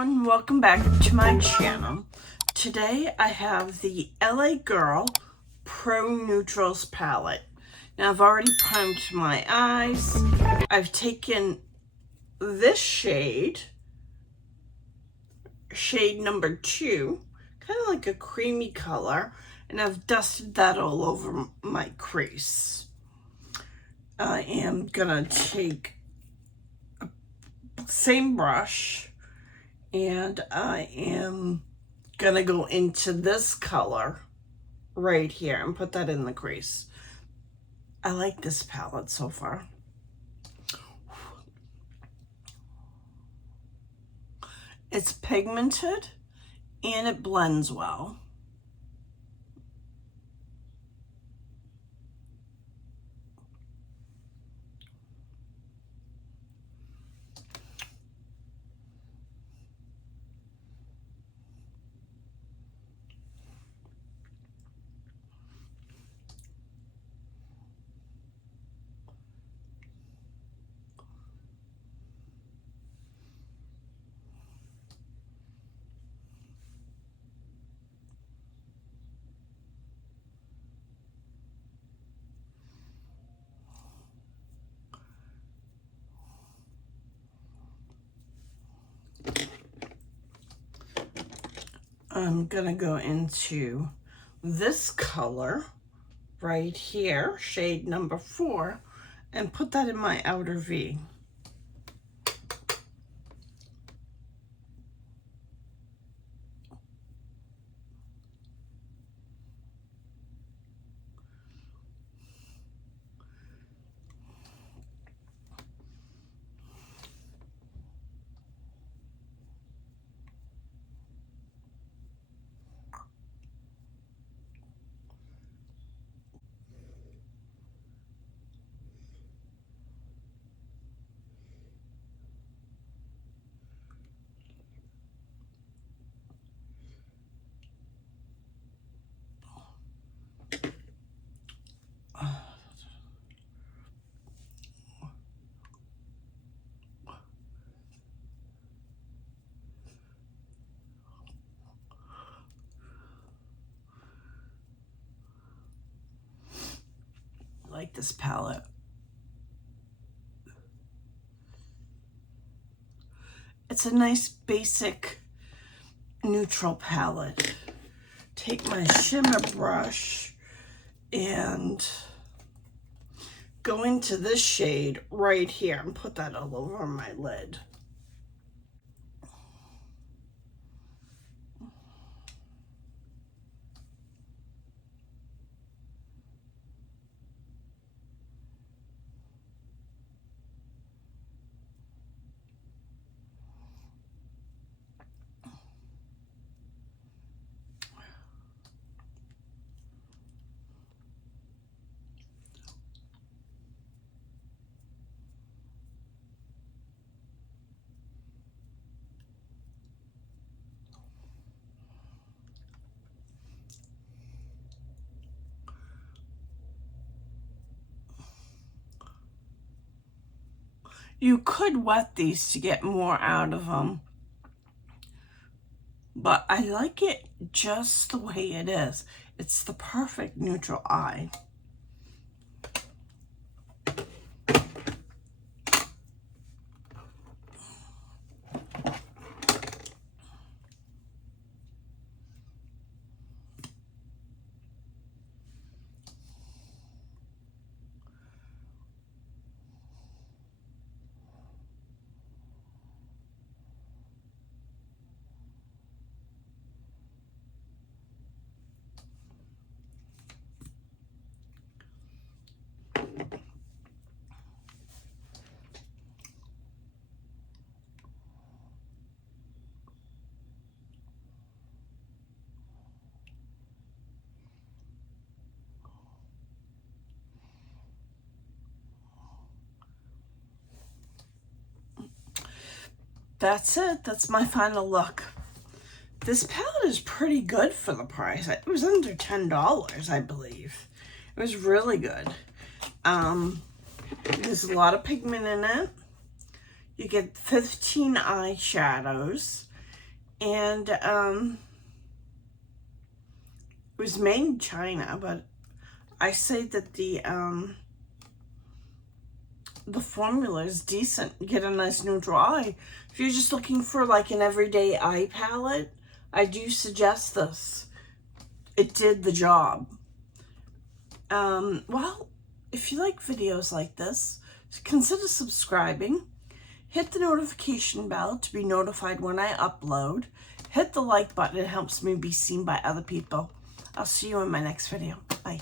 everyone, welcome back to my channel. Today I have the LA Girl Pro Neutrals palette. Now I've already primed my eyes. I've taken this shade number 2, kind of like a creamy color, and I've dusted that all over my crease. I am gonna take a same brush and I am gonna go into this color right here and put that in the crease. I like this palette so far. It's pigmented and it blends well. I'm gonna go into this color right here, shade number 4, and put that in my outer V. I like this palette. It's a nice basic neutral palette. Take my shimmer brush and go into this shade right here and put that all over my lid. You could wet these to get more out of them, but I like it just the way it is. It's the perfect neutral eye. That's it. That's my final look. This palette is pretty good for the price. It was under $10, I believe. It was really good. There's a lot of pigment in it. You get 15 eyeshadows. And it was made in China, but I say that the formula is decent. You get a nice neutral eye. If you're just looking for like an everyday eye palette, I do suggest this. It did the job. Well, if you like videos like this, consider subscribing. Hit the notification bell to be notified when I upload. Hit the like button. It helps me be seen by other people. I'll see you in my next video. Bye.